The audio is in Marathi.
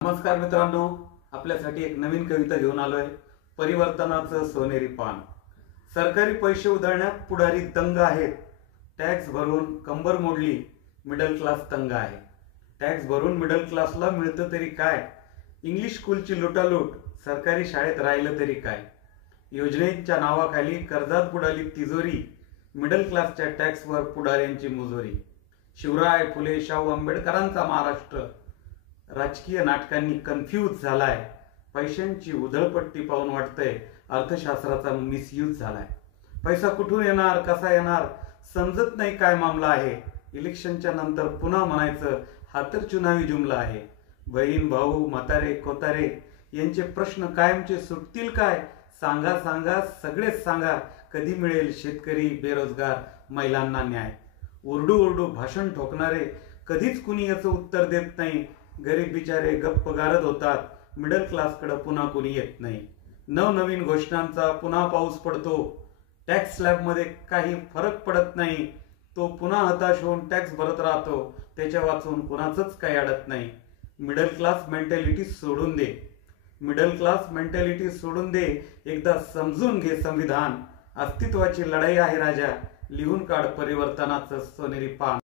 नमस्कार मित्रांनो, आपल्यासाठी एक नवीन कविता घेऊन आलोय. परिवर्तनाचं सोनेरी पान. सरकारी पैसे उधळण्यात पुढारी दंग आहेत. टॅक्स भरून कंबर मोडली, मिडल क्लास तंग आहे. टॅक्स भरून मिडल क्लासला मिळतं तरी काय? इंग्लिश स्कूलची लुटालूट, सरकारी शाळेत राहिलं तरी काय? योजनेच्या नावाखाली कर्जात बुडाली तिजोरी, मिडल क्लासच्या टॅक्सवर पुढाऱ्यांची मुजोरी. शिवराय फुले शाहू आंबेडकरांचा महाराष्ट्र राजकीय नाटकांनी कन्फ्यूज झालाय. पैशांची उधळपट्टी पाहून वाटतंय अर्थशास्त्राचा मिसयूज झालाय. पैसा कुठून येणार, कसा येणार समजत नाही, काय मामला आहे. इलेक्शनच्या नंतर पुन्हा म्हणायचं हा तर चुनावी जुमला आहे. बहीण भाऊ म्हातारे कोतारे यांचे प्रश्न कायमचे सुटतील काय? सांगा सांगा सगळेच सांगा, कधी मिळेल शेतकरी बेरोजगार महिलांना न्याय? ओरडू ओरडू भाषण ठोकणारे कधीच कुणी याचं उत्तर देत नाही. गरीब बिचारे गप्प गारद होतात, मिडल क्लासकडे पुन्हा कुणी येत नाही. नवनवीन घोषणांचा पुन्हा पाऊस पडतो, टॅक्स स्लॅबमध्ये काही फरक पडत नाही. तो पुन्हा हताश होऊन टॅक्स भरत राहतो, त्याच्या वाचून कुणाचंच काही अडत नाही. मिडल क्लास मेंटॅलिटी सोडून दे, मिडल क्लास मेंटॅलिटी सोडून दे. एकदा समजून घे संविधान, अस्तित्वाची लढाई आहे राजा. लिहून काढ परिवर्तनाचं सोनेरी पान.